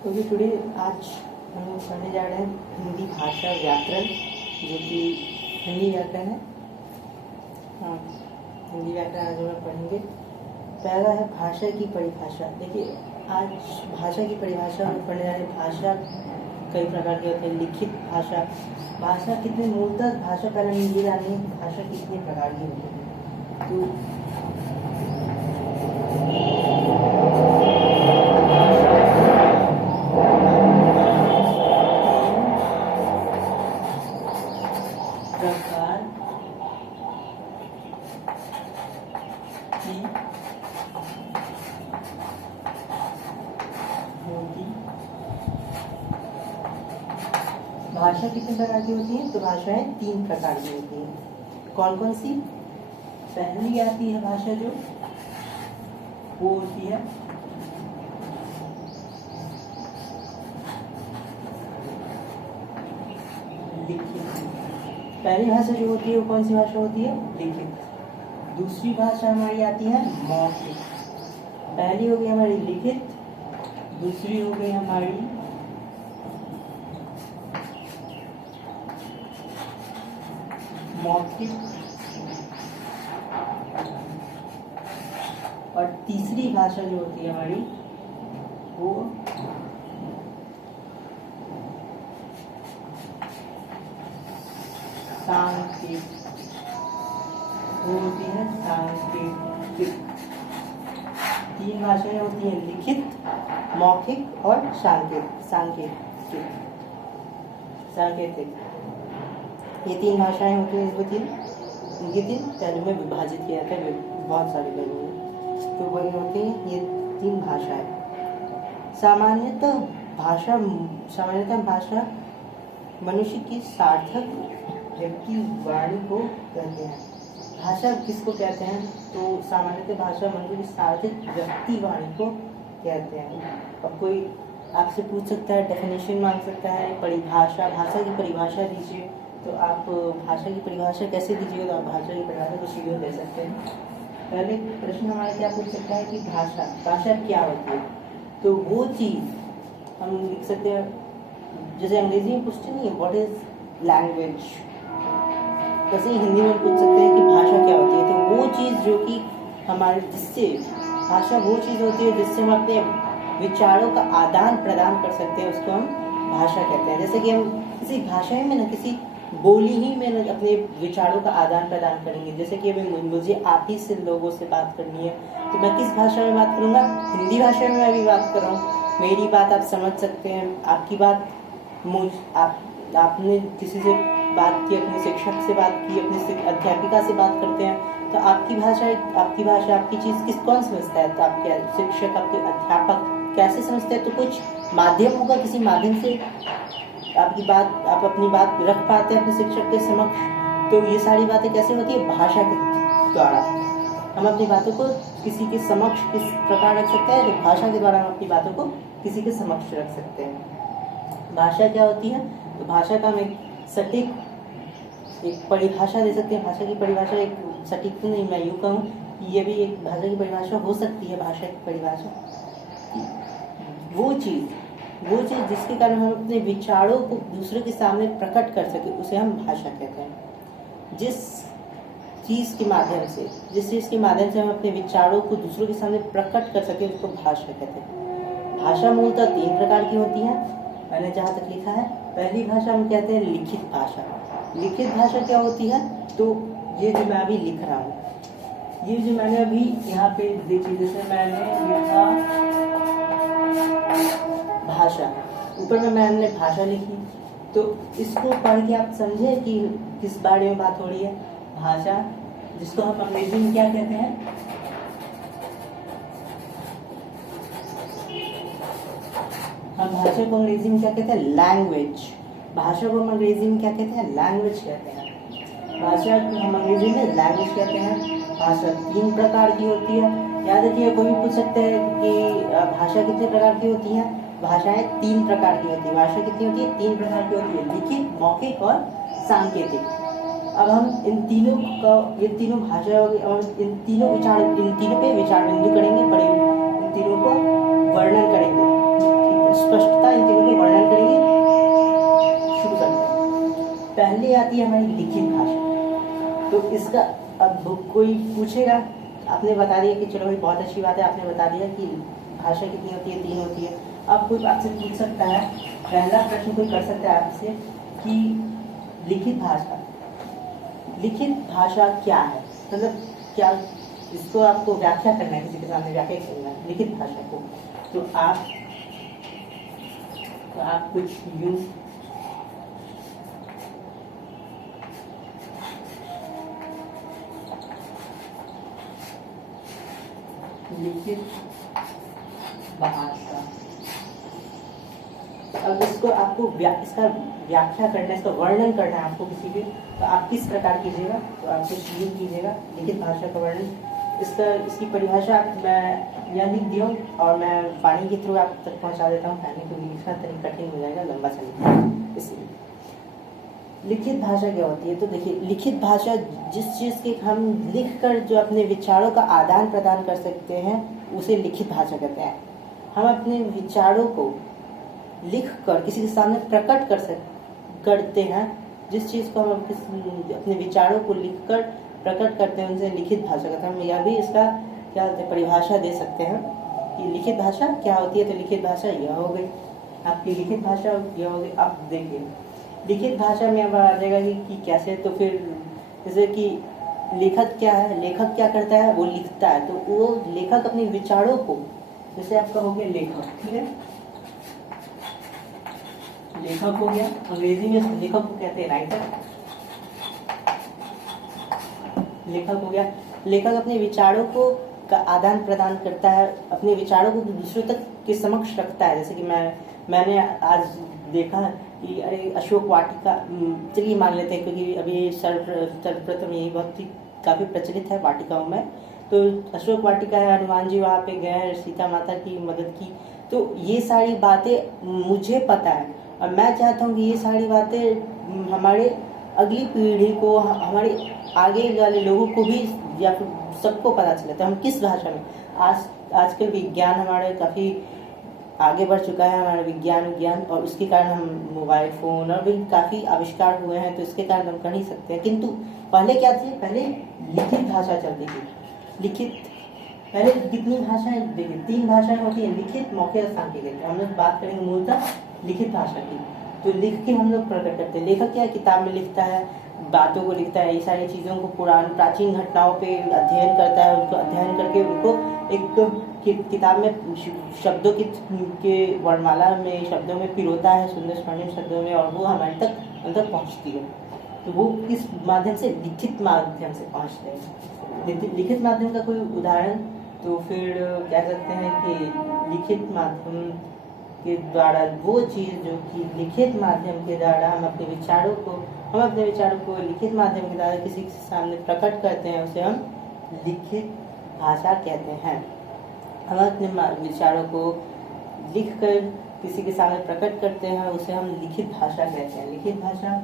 Okay today आज हम लोग पढ़ने जा रहे हैं हिंदी भाषा व्याकरण, जो कि हिंदी व्याकरण है। हाँ, हिंदी व्याकरण आज हम लोग पढ़ेंगे। पहला है भाषा की परिभाषा। देखिए, आज भाषा की परिभाषा हम पढ़ने जा रहे हैं। भाषा कई प्रकार के होते हैं। लिखित भाषा, भाषा कितने मूलतः भाषा पहले ये जानिए भाषा कितने प्रकार की होती है। तो प्रकार की होती भाषा कितने प्रकार की होती है? तो भाषाएं 3 प्रकार की होती हैं। कौन कौन सी? पहली आती है भाषा जो वो होती है लिखित। पहली भाषा जो होती है वो कौन सी भाषा होती है? लिखित। दूसरी भाषा हमारी आती है मौखिक। पहली हो गई हमारी लिखित, दूसरी हो गई हमारी मौखिक, और तीसरी भाषा जो होती है हमारी वो सांकेतिक होती है। सांकेतिक 3 भाषाएं होती हैं, लिखित, मौखिक और सांकेतिक। ये 3 भाषाएं होती हैं। इनके 3 पहलू में विभाजित किया जाता है, बहुत सारे पहलू में। तो वही होती हैं ये 3 भाषाएं। सामान्यतः भाषा मनुष्य की सार्थक व्यक्ति वाणी को कहते हैं। भाषा किसको कहते हैं? तो सामान्यतः भाषा मनुष्य की सार्थक व्यक्ति वाणी को कहते हैं। और कोई आपसे पूछ सकता है, डेफिनेशन मांग सकता है, भाषा की परिभाषा दीजिए, तो आप भाषा की परिभाषा कैसे दीजिएगा? तो आप भाषा की परिभाषा को सीधे दे सकते हैं। पहले प्रश्न हमारे क्या पूछ सकता है कि भाषा क्या होती है? तो वो चीज़ हम लिख सकते हैं, जैसे अंग्रेजी में पूछते नहीं है व्हाट इज लैंग्वेज, वैसे ही हिंदी में पूछ सकते हैं कि भाषा क्या होती है। तो वो चीज़ जो कि हमारे जिससे भाषा वो चीज़ होती है जिससे हम अपने विचारों का आदान प्रदान कर सकते हैं, उसको हम भाषा कहते हैं। जैसे कि हम किसी भाषा में ना किसी बोली ही में ना अपने विचारों का आदान प्रदान करेंगे। जैसे कि अभी मुझे आप ही से लोगों से बात करनी है, तो मैं किस भाषा में बात करूँगा? हिंदी भाषा में मैं भी बात कर रहा हूँ। मेरी बात आप समझ सकते हैं, आपकी बात आपने किसी से बात की, अपने शिक्षक से बात की, अपनी अध्यापिका से बात करते हैं, तो आपकी भाषा आपकी चीज़ कौन समझता है? तो आपके शिक्षक, आपके अध्यापक कैसे समझते हैं? तो कुछ माध्यम होगा, किसी माध्यम से आप अपनी बात रख पाते हैं अपने शिक्षक के समक्ष। तो ये सारी बातें कैसे होती है? भाषा के द्वारा हम अपनी बातों को किसी के समक्ष किस प्रकार रख सकते हैं? तो भाषा के द्वारा हम अपनी बातों को किसी के समक्ष रख सकते हैं। भाषा क्या होती है? तो भाषा का हम एक सटीक एक परिभाषा दे सकते हैं। भाषा की परिभाषा एक सटीक तो नहीं, मैं यूँ कहूँ कि ये भी एक भाषा की परिभाषा हो सकती है। भाषा की परिभाषा वो चीज़ जिसके कारण हम अपने विचारों को दूसरे के सामने प्रकट कर सके, उसे हम भाषा कहते हैं। जिस चीज़ के माध्यम से हम अपने विचारों को दूसरों के सामने प्रकट कर सके, उसको भाषा कहते हैं। भाषा मूलतः 3 प्रकार की होती है, मैंने जहाँ तक लिखा है। पहली भाषा हम कहते हैं लिखित भाषा। लिखित भाषा क्या होती है? तो ये जो मैं अभी लिख रहा हूँ, ये जो मैंने अभी यहाँ पे देखिए, जैसे मैंने लिखा भाषा, ऊपर में मैंने भाषा लिखी, तो इसको पढ़ के आप समझे कि किस बारे में बात हो रही है। भाषा, जिसको हम अंग्रेजी में क्या कहते हैं? हम भाषा को अंग्रेजी में क्या कहते हैं? लैंग्वेज। भाषा को हम अंग्रेजी में क्या कहते हैं? लैंग्वेज कहते हैं। भाषा को हम अंग्रेजी में लैंग्वेज कहते हैं। भाषा 3 प्रकार की होती है। याद रखिए, कोई भी पूछ सकते हैं कि भाषा कितने प्रकार की होती है? भाषाएं 3 प्रकार की होती है। भाषा कितनी होती है? 3 प्रकार की होती है, लिखित, मौखिक और सांकेतिक। अब हम इन तीनों भाषा और इन तीनों पे विचार बिंदु करेंगे, इन तीनों को वर्णन करेंगे। स्पष्टता इन तीनों को वर्णन करेंगे। शुरू करते हैं। पहले आती है हमारी लिखित भाषा। तो इसका अब कोई पूछेगा, आपने बता दिया कि चलो भाई बहुत अच्छी बात है, आपने बता दिया कि भाषा कितनी होती है, 3 होती है। अब कोई आपसे पूछ सकता है, पहला प्रश्न कोई कर सकता है आपसे कि लिखित भाषा क्या है, मतलब क्या, इसको आपको व्याख्या करना है, किसी के सामने व्याख्या करना है लिखित भाषा को। तो आप कुछ यूज लिखित भाषा, अब इसको आपको इसका व्याख्या करना है, इसका वर्णन करना है आपको किसी भी, तो आप किस प्रकार कीजिएगा, तो आप कुछ यूज कीजिएगा लिखित भाषा का वर्णन। इसकी परिभाषा मैं यहाँ लिख दिया हूँ और मैं वाणी के थ्रू आप तक पहुँचा देता हूँ, क्योंकि लिखना तरीका कठिन हो जाएगा, लंबा चलेगा। इसलिए लिखित भाषा क्या होती है, तो देखिए लिखित भाषा जिस चीज़ के हम लिख कर जो अपने विचारों का आदान प्रदान कर सकते हैं उसे लिखित भाषा कहते हैं। हम अपने विचारों को लिख कर किसी के सामने प्रकट करते हैं, जिस चीज़ को हम अपने विचारों को लिख कर प्रकट करते हैं उनसे लिखित भाषा कहते हैं। हम यह भी इसका क्या परिभाषा दे सकते हैं कि लिखित भाषा क्या होती है। तो लिखित भाषा यह हो गई आपकी, लिखित भाषा यह हो गई। आप देखिए लिखित भाषा में अब आ जाएगा कि कैसे, तो फिर जैसे कि लेखक क्या है, लेखक क्या करता है, वो लिखता है। तो वो लेखक अपने विचारों को, जैसे आपका हो गया लेखक, ठीक है, लेखक हो गया, अंग्रेजी में लेखक को कहते हैं राइटर, लेखक हो गया। लेखक अपने विचारों को का आदान प्रदान करता है, अपने विचारों को दूसरों तक के समक्ष रखता है। जैसे कि मैंने आज देखा कि अरे अशोक वाटिका, चलिए मान लेते हैं क्योंकि अभी सर्वप्रथम यही बहुत ही काफ़ी प्रचलित है वाटिकाओं में। तो अशोक वाटिका है, हनुमान जी वहाँ पे गए, सीता माता की मदद की। तो ये सारी बातें मुझे पता है और मैं चाहता हूँ कि ये सारी बातें हमारे अगली पीढ़ी को, हमारे आगे वाले लोगों को भी या फिर सबको पता चले। तो हम किस भाषा में, आजकल विज्ञान हमारे काफ़ी आगे बढ़ चुका है, हमारा विज्ञान और उसके कारण हम मोबाइल फ़ोन और भी काफ़ी आविष्कार हुए हैं, तो इसके कारण हम कर नहीं सकते हैं। किंतु पहले क्या थी, पहले लिखित भाषा चलती थी। लिखित पहले कितनी भाषाएं, देखिए 3 भाषाएं होती है, लिखित, मौखिक और सांकेतिक। हम लोग बात करेंगे मूलतः लिखित भाषा की। तो लिख के हम लोग प्रकट करते हैं। लेखक क्या किताब में लिखता है, बातों को लिखता है, ये सारी चीज़ों को प्राचीन घटनाओं पे अध्ययन करता है, उनको अध्ययन करके उनको एक किताब में शब्दों के वर्णमाला में, शब्दों में पिरोता है, सुंदर स्वर्णिम शब्दों में, और वो हमारे तक अंदर पहुँचती है। तो वो किस माध्यम से, लिखित माध्यम से पहुँचते हैं। लिखित माध्यम का कोई उदाहरण, तो फिर कह सकते हैं कि लिखित माध्यम के द्वारा वो चीज़ जो कि लिखित माध्यम के द्वारा हम अपने विचारों को लिखित माध्यम के द्वारा किसी के सामने प्रकट करते हैं, उसे हम लिखित भाषा कहते हैं। हम अपने विचारों को लिखकर किसी के सामने प्रकट करते हैं, उसे हम लिखित भाषा कहते हैं। लिखित भाषा,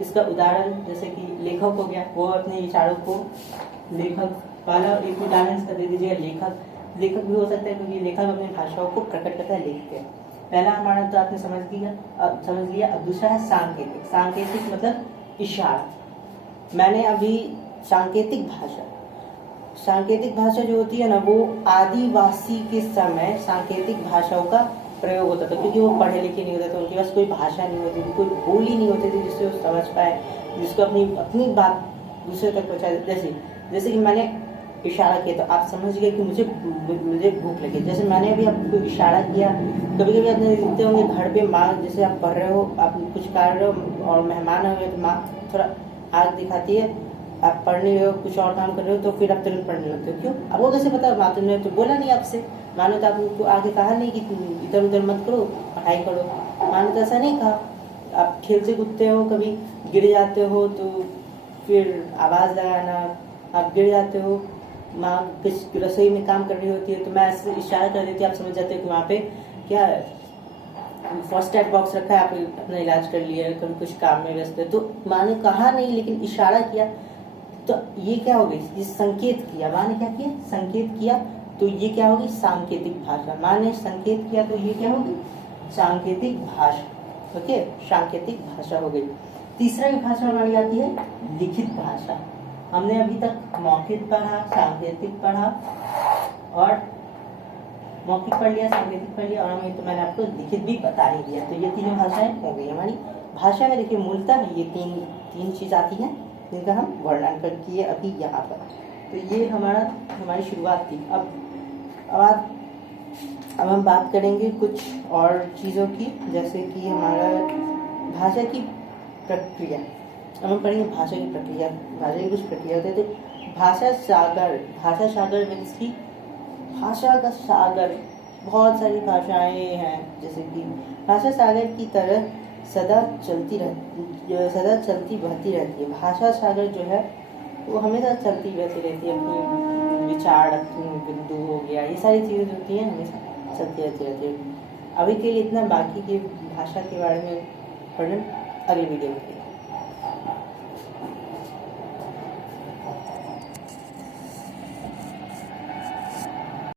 इसका उदाहरण जैसे कि लेखक हो गया, वो अपने विचारों को, लेखक पहला एक उदाहरण इसका दे दीजिएगा। लेखक भी हो सकता है क्योंकि लेखक अपनी भाषाओं को प्रकट करता है लिख के। पहला हमारा तो आपने समझ लिया। अब दूसरा है सांकेतिक। सांकेतिक मतलब इशारा। मैंने अभी सांकेतिक भाषा जो होती है ना, वो आदिवासी के समय सांकेतिक भाषाओं का प्रयोग होता था, क्योंकि वो पढ़े लिखे नहीं होते थे, उनके पास कोई भाषा नहीं होती थी, कोई बोली नहीं होती थी जिससे वो समझ पाए, जिसको अपनी बात दूसरे तक पहुँचाए। जैसे कि मैंने इशारा किया तो आप समझ गए कि मुझे भूख लगी। जैसे मैंने अभी आपको इशारा किया, कभी कभी आपने देखते होंगे घर पे माँ, जैसे आप पढ़ रहे हो, आप कुछ कर रहे हो और मेहमान आ गए तो माँ थोड़ा आग दिखाती है, आप पढ़ नहीं रहे हो, कुछ और काम कर रहे हो, तो फिर आप तुरंत पढ़ने लगते हो। क्यों? आपको कैसे पता? माँ तुमने तो बोला नहीं आपसे, माँ ने तो आपको आगे कहा नहीं कि इधर उधर मत करो, पढ़ाई करो। माँ ने तो ऐसा नहीं कहा। आप खेलते कूदते हो, कभी गिर जाते हो तो फिर आवाज़ लगाना, आप गिर जाते हो, माँ कुछ रसोई में काम कर रही होती है तो मैं ऐसे इशारा कर देती, आप समझ जाते हो कि वहाँ पे क्या फर्स्ट एड बॉक्स रखा है, आप अपना इलाज कर लिया, कभी कुछ काम में व्यस्त है। तो माँ ने कहा नहीं लेकिन इशारा किया, तो ये क्या हो गई? ये संकेत किया। माँ ने क्या किया? संकेत किया। तो ये क्या होगी? सांकेतिक भाषा। माँ ने संकेत किया तो ये क्या होगी? सांकेतिक भाषा। ओके, सांकेतिक भाषा हो गई। तीसरा भी भाषा हमारी आती है लिखित भाषा। हमने अभी तक मौखिक पढ़ा, सांकेतिक पढ़ा और मौखिक पढ़ लिया, सांकेतिक पढ़ लिया और हमें तो मैंने आपको लिखित भी बता ही दिया। तो ये तीनों भाषाएं हो गई हमारी। भाषा में देखिए मूलतः ये तीन चीज आती हैं जिनका हम वर्णन कर किए अभी यहाँ पर। तो ये हमारी शुरुआत थी। अब हम बात करेंगे कुछ और चीज़ों की, जैसे कि हमारा भाषा की प्रक्रिया। अब हम पढ़ेंगे भाषा की प्रक्रिया। भाषा की कुछ प्रक्रिया होती है। तो भाषा सागर मीन्स की भाषा का सागर। बहुत सारी भाषाएं हैं, जैसे कि भाषा सागर की तरह सदा चलती बहती रहती है। भाषा सागर जो है वो हमेशा चलती बहती रहती है। अपनी विचार बिंदु हो गया, ये सारी चीज़ें जो होती हैं हमेशा चलती रहती है। अभी के लिए इतना, बाकी की भाषा के बारे में पढ़ें अगले वीडियो में।